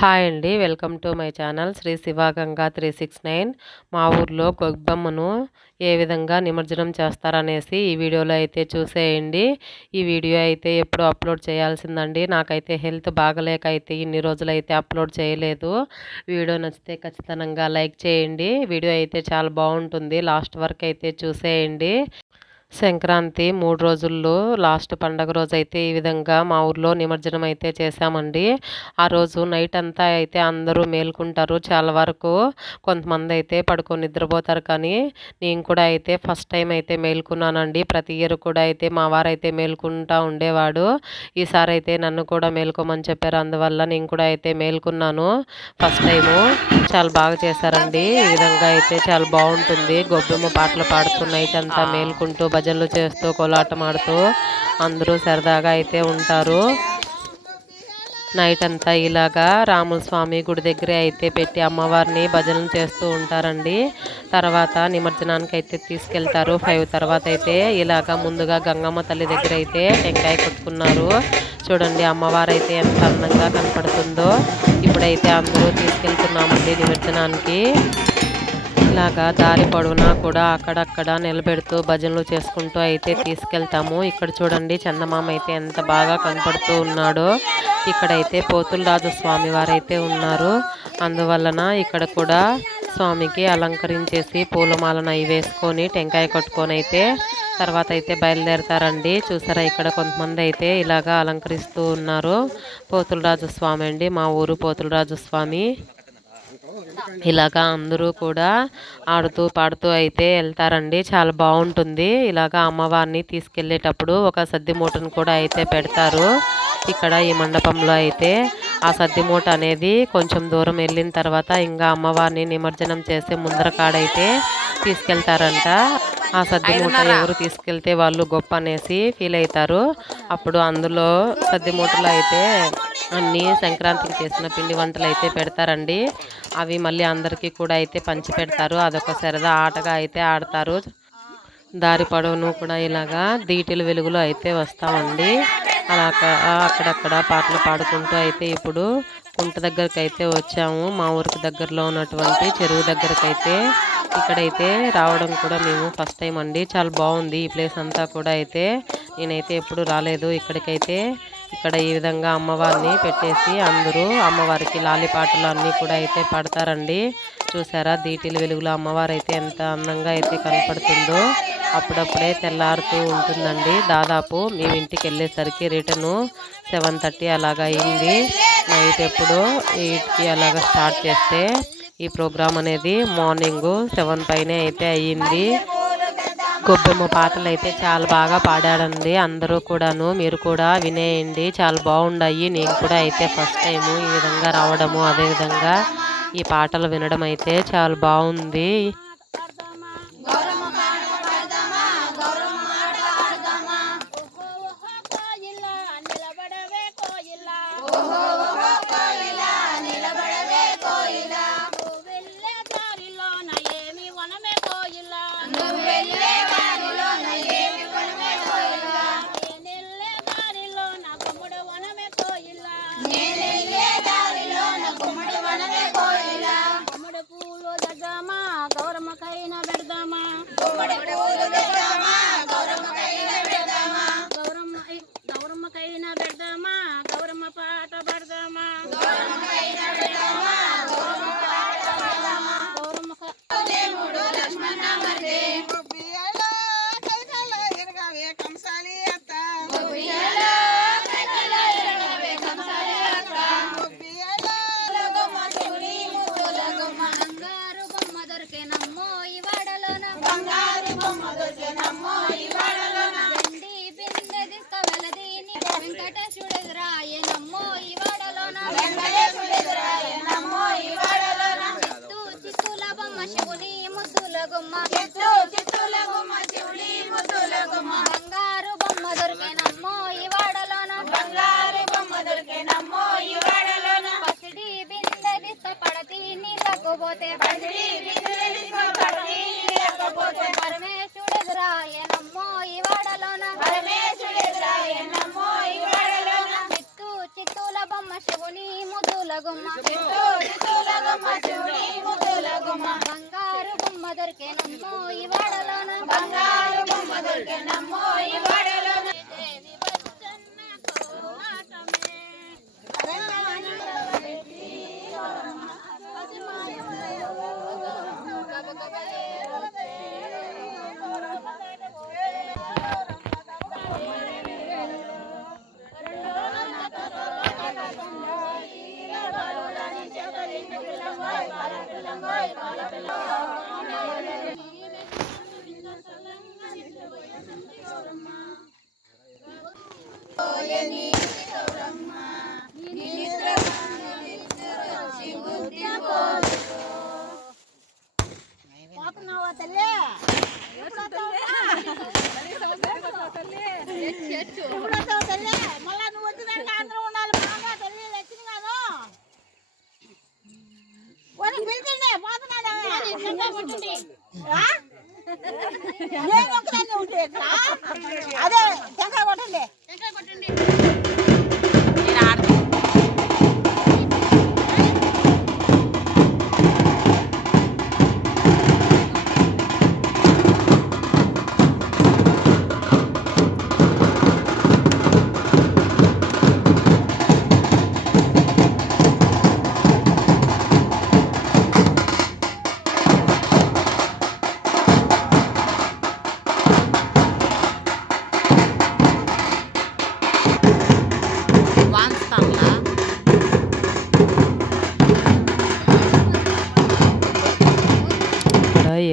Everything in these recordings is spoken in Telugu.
హాయ్ అండి. Welcome to my channel Shri Sivaganga 369. మా ఊర్లో గొబ్బమ్మను ఏ విధంగా నిమజ్జనం చేస్తారనేసి ఈ వీడియోలో అయితే చూసేయండి. ఈ వీడియో అయితే ఎప్పుడు అప్లోడ్ చేయాల్సిందండి. నాకైతే హెల్త్ బాగలేక అయితే ఇన్ని రోజులైతే అప్లోడ్ చేయలేదు. వీడియో నచ్చితే ఖచ్చితంగా లైక్ చేయండి. వీడియో అయితే చాలా బాగుంటుంది. లాస్ట్ వరకు అయితే చూసేయండి. సంక్రాంతి 3 రోజుల్లో లాస్ట్ పండగ రోజైతే ఈ విధంగా మా ఊర్లో నిమజ్జనం అయితే చేశామండి. ఆ రోజు నైట్ అంతా అయితే అందరూ మేలుకుంటారు చాలా వరకు. కొంతమంది అయితే పడుకొని నిద్రపోతారు, కానీ నేను కూడా అయితే ఫస్ట్ టైం అయితే మేలుకున్నానండి. ప్రతి ఇయర్ కూడా అయితే మా వారైతే మేలుకుంటా ఉండేవాడు. ఈసారి అయితే నన్ను కూడా మేలుకోమని చెప్పారు. అందువల్ల నేను కూడా అయితే మేలుకున్నాను ఫస్ట్ టైము. చాలా బాగా చేశారండి. ఈ విధంగా అయితే చాలా బాగుంటుంది. గొబ్బెమ్మ పాటలు పాడుతూ నైట్ అంతా మేలుకుంటూ భజనలు చేస్తూ కోలాటం ఆడుతూ అందరూ సరదాగా అయితే ఉంటారు. నైట్ అంతా ఇలాగా రాముల స్వామి గుడి దగ్గర అయితే పెట్టి అమ్మవారిని భజనలు చేస్తూ ఉంటారండి. తర్వాత నిమజ్జనానికి అయితే తీసుకెళ్తారు. 5 తర్వాత అయితే ఇలాగా ముందుగా గంగమ్మ తల్లి దగ్గర అయితే టెంకాయ కొట్టుకున్నారు. చూడండి అమ్మవారు అయితే ఎంత అందంగా కనపడుతుందో. ఇప్పుడైతే అందరూ తీసుకెళ్తున్నామండి నిమజ్జనానికి. ఇలాగా దారి పొడవునా కూడా అక్కడక్కడ నిలబెడుతూ భజనలు చేసుకుంటూ అయితే తీసుకెళ్తాము. ఇక్కడ చూడండి చందమామ అయితే ఎంత బాగా కనపడుతూ ఉన్నాడో. ఇక్కడైతే పోతులరాజు స్వామి వారైతే ఉన్నారు. అందువలన ఇక్కడ కూడా స్వామికి అలంకరించేసి పూలమాలను అవి వేసుకొని టెంకాయ కొట్టుకొని అయితే తర్వాత అయితే బయలుదేరతారండి. చూసారా ఇక్కడ కొంతమంది అయితే ఇలాగా అలంకరిస్తూ ఉన్నారు. పోతులరాజు స్వామి అండి, మా ఊరు పోతులరాజు స్వామి. ఇలాగా అందరూ కూడా ఆడుతూ పాడుతూ అయితే వెళ్తారండి. చాలా బాగుంటుంది. ఇలాగా అమ్మవారిని తీసుకెళ్ళేటప్పుడు ఒక సద్ది మూటను కూడా అయితే పెడతారు. ఇక్కడ ఈ మండపంలో అయితే ఆ సద్ది మూట అనేది కొంచెం దూరం వెళ్ళిన తర్వాత ఇంకా అమ్మవారిని నిమజ్జనం చేసే ముందర కాడైతే తీసుకెళ్తారంట. ఆ సద్ది మూట ఎవరు తీసుకెళ్తే వాళ్ళు గొప్ప అనేసి ఫీల్ అవుతారు. అప్పుడు అందులో సద్ది మూటలో అయితే అన్నీ సంక్రాంతికి చేసిన పిండి వంటలు అయితే పెడతారండి. అవి మళ్ళీ అందరికీ కూడా అయితే పంచి పెడతారు. అదొక సరదా ఆటగా అయితే ఆడతారు. దారి పొడవును కూడా ఇలాగా దీటిల వెలుగులో అయితే వస్తామండి. అలా అక్కడక్కడ పాటలు పాడుకుంటూ అయితే ఇప్పుడు కుంట దగ్గరికి అయితే వచ్చాము. మా ఊరికి దగ్గరలో ఉన్నటువంటి చెరువు దగ్గరకు అయితే ఇక్కడైతే రావడం కూడా మేము ఫస్ట్ టైం అండి. చాలా బాగుంది ఈ ప్లేస్ అంతా కూడా. అయితే నేనైతే ఎప్పుడు రాలేదు ఇక్కడికైతే. ఇక్కడ ఈ విధంగా అమ్మవారిని పెట్టేసి అందరూ అమ్మవారికి లాలి పాటలు అన్నీ కూడా అయితే పాడతారండి. చూసారా దీటిల వెలుగులో అమ్మవారు అయితే ఎంత అందంగా అయితే కనపడుతుందో. అప్పుడప్పుడే తెల్లారుతూ ఉంటుందండి. దాదాపు మేము ఇంటికి వెళ్ళేసరికి రిటర్ను 7:30 అలాగా అయింది. నైట్ ఎప్పుడో 8కి అలాగా స్టార్ట్ చేస్తే ఈ ప్రోగ్రామ్ అనేది మార్నింగ్ 7 పైనే అయితే అయ్యింది. గొబ్బెమ్మ పాటలు అయితే చాలా బాగా పాడాడండి అందరూ కూడాను. మీరు కూడా వినేయండి, చాలా బాగున్నాయి. నేను కూడా అయితే ఫస్ట్ టైము ఈ విధంగా రావడము, అదేవిధంగా ఈ పాటలు వినడం అయితే చాలా బాగుంది. బంగారు గుమ్మ దొరికేనమ్మో ఈ వాడలోన బంగారు గుమ్మ దొరికేనమ్మో ఈ వాడలోన దేవి వచ్చన్న కోటమే పోతున్నావా తల్లి తల్లి మళ్ళా నువ్వు వచ్చినాక అందరూ ఉండాలి బాగా తల్లి లక్ష్మిగాను వాళ్ళకి పిలిచండి పోతున్నాడు నేను ఒకదాన్ని ఉంటే ఎట్లా అదే టెంకాయ కొట్టండి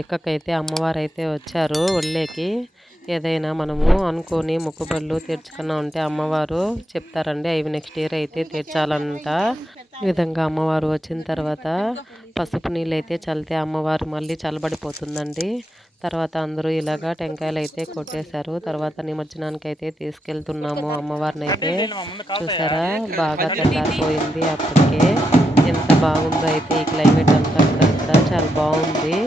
ఎక్కకైతే అమ్మవారు అయితే వచ్చారు ఒళ్ళేకి. ఏదైనా మనము అనుకొని మొక్కుబళ్ళు తీర్చుకున్నా ఉంటే అమ్మవారు చెప్తారండి, అవి నెక్స్ట్ ఇయర్ అయితే తీర్చాలంట. ఈ విధంగా అమ్మవారు వచ్చిన తర్వాత పసుపు నీళ్ళు అయితే చల్లితే అమ్మవారు మళ్ళీ చల్లబడిపోతుందండి. తర్వాత అందరూ ఇలాగా టెంకాయలు అయితే కొట్టేశారు. తర్వాత నిమజ్జనానికి అయితే తీసుకెళ్తున్నాము అమ్మవారిని అయితే. చూసారా బాగా తెల్లారిపోయింది అప్పటికే. ఎంత బాగుందో అయితే ఈ క్లైమేట్ అంతా కూడా ఇక్కడ చాలా బాగుంది.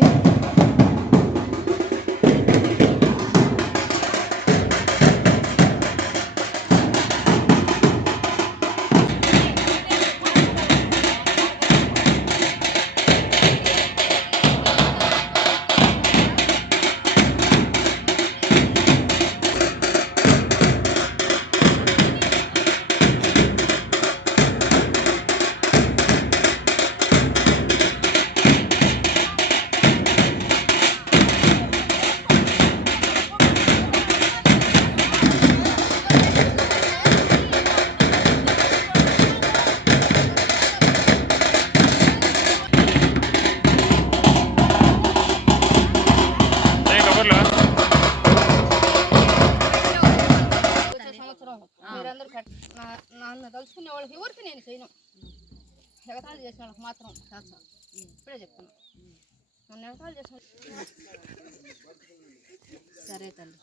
నన్ను తలుచుకునే వాళ్ళకి ఎవరికి నేను చేయను, ఎగతాళి చేసిన వాళ్ళకి మాత్రం చేస్తాను. ఇప్పుడే చెప్తాను, నన్ను ఎగతాళి చేసిన సరే తల్లి.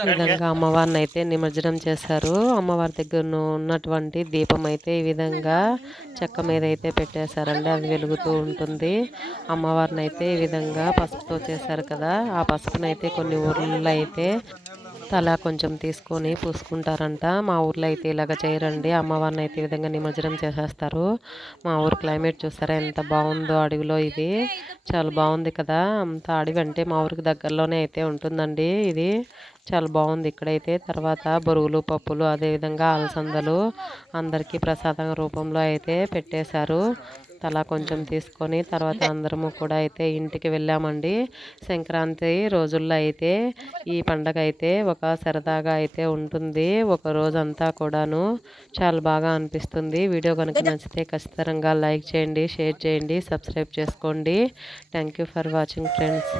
ఈ విధంగా అమ్మవారిని అయితే నిమజ్జనం చేశారు. అమ్మవారి దగ్గర ఉన్నటువంటి దీపం అయితే ఈ విధంగా చెక్క మీద అయితే పెట్టేశారండి. అది వెలుగుతూ ఉంటుంది. అమ్మవారిని అయితే ఈ విధంగా పసుపుతో చేశారు కదా, ఆ పసుపునైతే కొన్ని ఊర్లలో అయితే తలా కొంచెం తీసుకొని పూసుకుంటారంట. మా ఊర్లో అయితే ఇలాగ చేయరండి. అమ్మవారిని అయితే ఈ విధంగా నిమజ్జనం చేసేస్తారు. మా ఊరు క్లైమేట్ చూస్తారా ఎంత బాగుందో, అడవిలో ఇది చాలా బాగుంది కదా. అంత అడవి అంటే మా ఊరికి దగ్గరలోనే అయితే ఉంటుందండి. ఇది చాలా బాగుంది ఇక్కడైతే. తర్వాత బొరుగులు, పప్పులు, అదేవిధంగా అలసందలు అందరికీ ప్రసాదం రూపంలో అయితే పెట్టేశారు. తలా కొంచెం తీసుకొని తర్వాత అందరము కూడా అయితే ఇంటికి వెళ్ళామండి. సంక్రాంతి రోజుల్లో అయితే ఈ పండగ అయితే ఒక సరదాగా అయితే ఉంటుంది. ఒక రోజంతా కూడాను చాలా బాగా అనిపిస్తుంది. వీడియో కనుక నచ్చితే ఖచ్చితంగా లైక్ చేయండి, షేర్ చేయండి, సబ్స్క్రైబ్ చేసుకోండి. Thank you for watching friends.